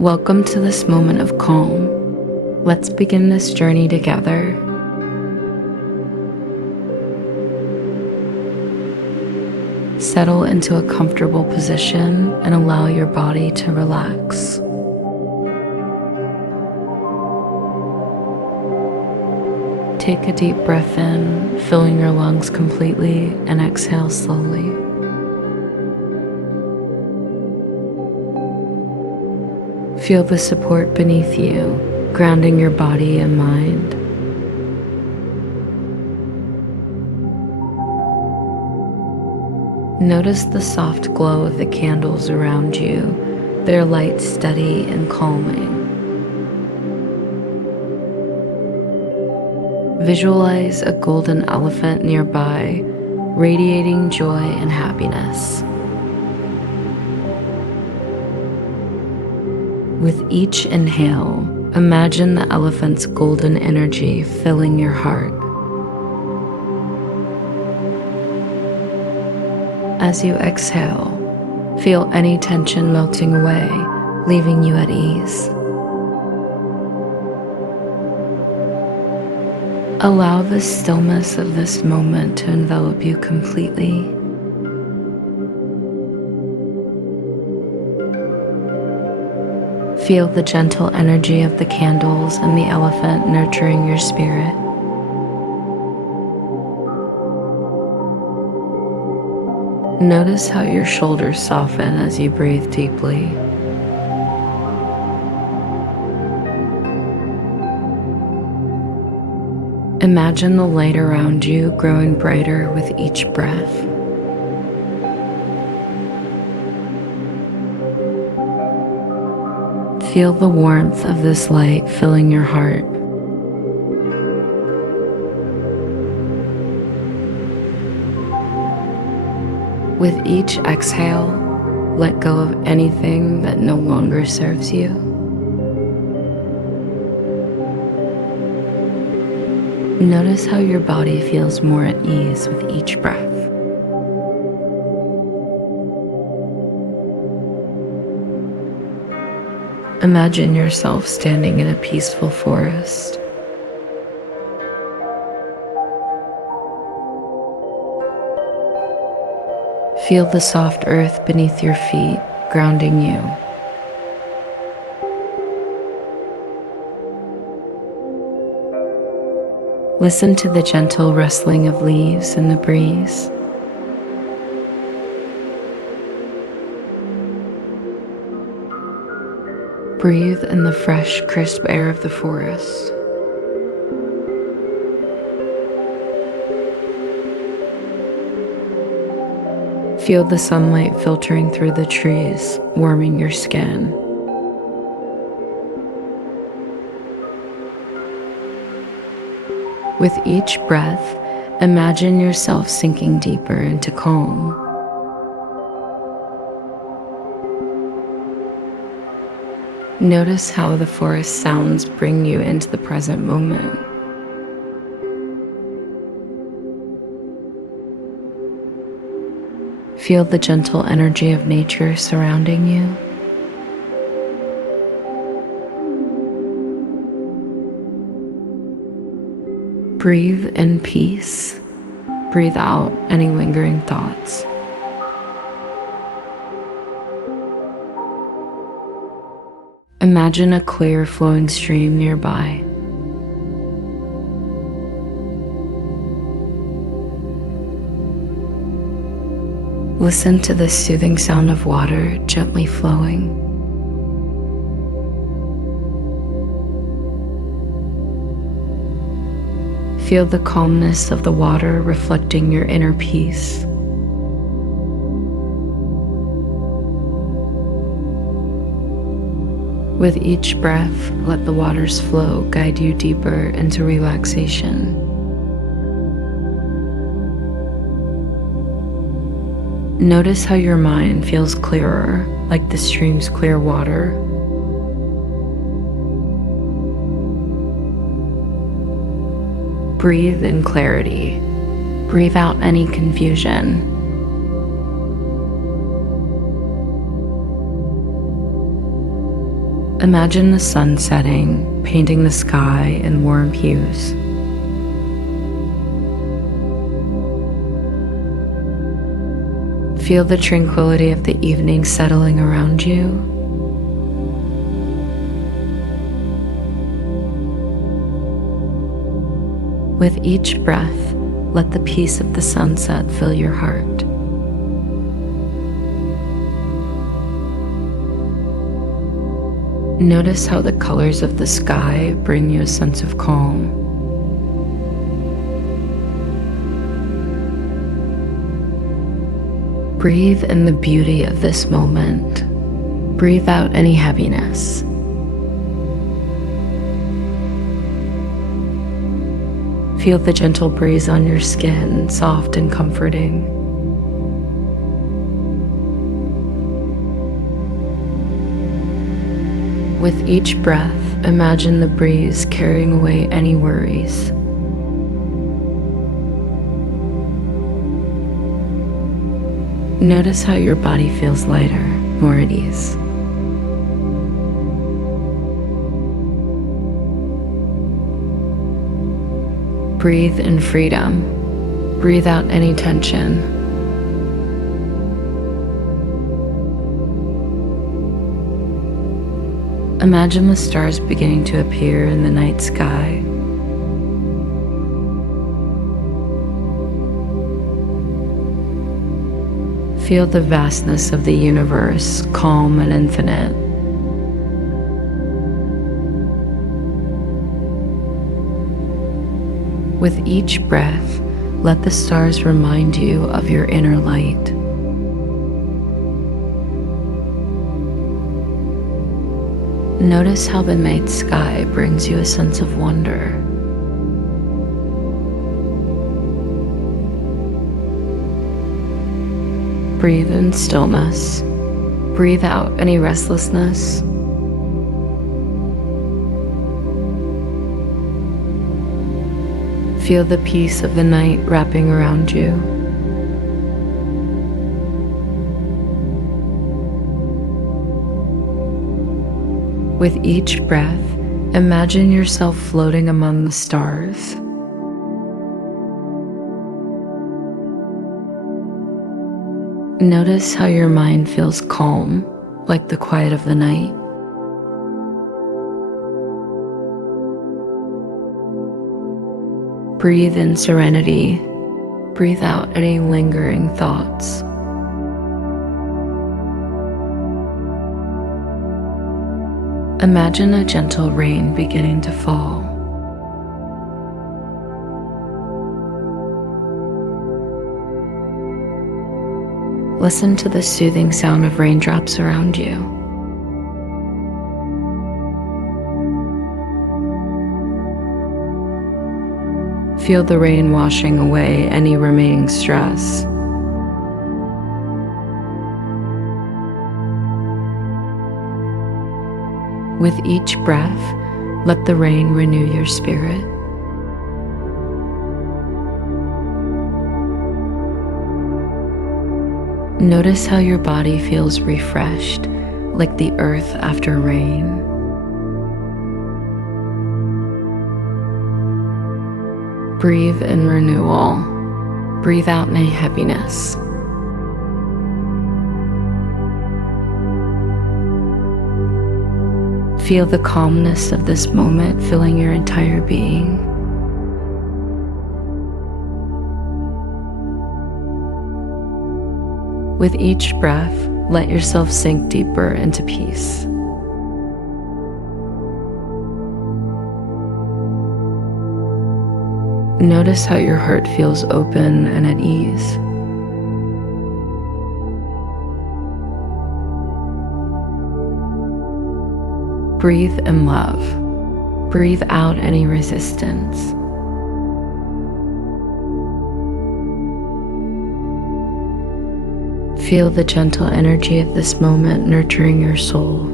Welcome to this moment of calm. Let's begin this journey together. Settle into a comfortable position and allow your body to relax. Take a deep breath in, filling your lungs completely, and exhale slowly. Feel the support beneath you, grounding your body and mind. Notice the soft glow of the candles around you, their light steady and calming. Visualize a golden elephant nearby, radiating joy and happiness. With each inhale, imagine the elephant's golden energy filling your heart. As you exhale, feel any tension melting away, leaving you at ease. Allow the stillness of this moment to envelop you completely. Feel the gentle energy of the candles and the elephant nurturing your spirit. Notice how your shoulders soften as you breathe deeply. Imagine the light around you growing brighter with each breath. Feel the warmth of this light filling your heart. With each exhale, let go of anything that no longer serves you. Notice how your body feels more at ease with each breath. Imagine yourself standing in a peaceful forest. Feel the soft earth beneath your feet, grounding you. Listen to the gentle rustling of leaves in the breeze. Breathe in the fresh, crisp air of the forest. Feel the sunlight filtering through the trees, warming your skin. With each breath, imagine yourself sinking deeper into calm. Notice how the forest sounds bring you into the present moment. Feel the gentle energy of nature surrounding you. Breathe in peace. Breathe out any lingering thoughts. Imagine a clear flowing stream nearby. Listen to the soothing sound of water gently flowing. Feel the calmness of the water reflecting your inner peace. With each breath, let the water's flow guide you deeper into relaxation. Notice how your mind feels clearer, like the stream's clear water. Breathe in clarity. Breathe out any confusion. Imagine the sun setting, painting the sky in warm hues. Feel the tranquility of the evening settling around you. With each breath, let the peace of the sunset fill your heart. Notice how the colors of the sky bring you a sense of calm. Breathe in the beauty of this moment. Breathe out any heaviness. Feel the gentle breeze on your skin, soft and comforting. With each breath, imagine the breeze carrying away any worries. Notice how your body feels lighter, more at ease. Breathe in freedom. Breathe out any tension. Imagine the stars beginning to appear in the night sky. Feel the vastness of the universe, calm and infinite. With each breath, let the stars remind you of your inner light. Notice how the night sky brings you a sense of wonder. Breathe in stillness. Breathe out any restlessness. Feel the peace of the night wrapping around you. With each breath, imagine yourself floating among the stars. Notice how your mind feels calm, like the quiet of the night. Breathe in serenity. Breathe out any lingering thoughts. Imagine a gentle rain beginning to fall. Listen to the soothing sound of raindrops around you. Feel the rain washing away any remaining stress. With each breath, let the rain renew your spirit. Notice how your body feels refreshed, like the earth after rain. Breathe in renewal. Breathe out any heaviness. Feel the calmness of this moment filling your entire being. With each breath, let yourself sink deeper into peace. Notice how your heart feels open and at ease. Breathe in love. Breathe out any resistance. Feel the gentle energy of this moment nurturing your soul.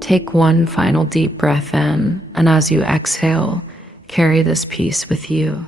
Take one final deep breath in, and as you exhale, carry this peace with you.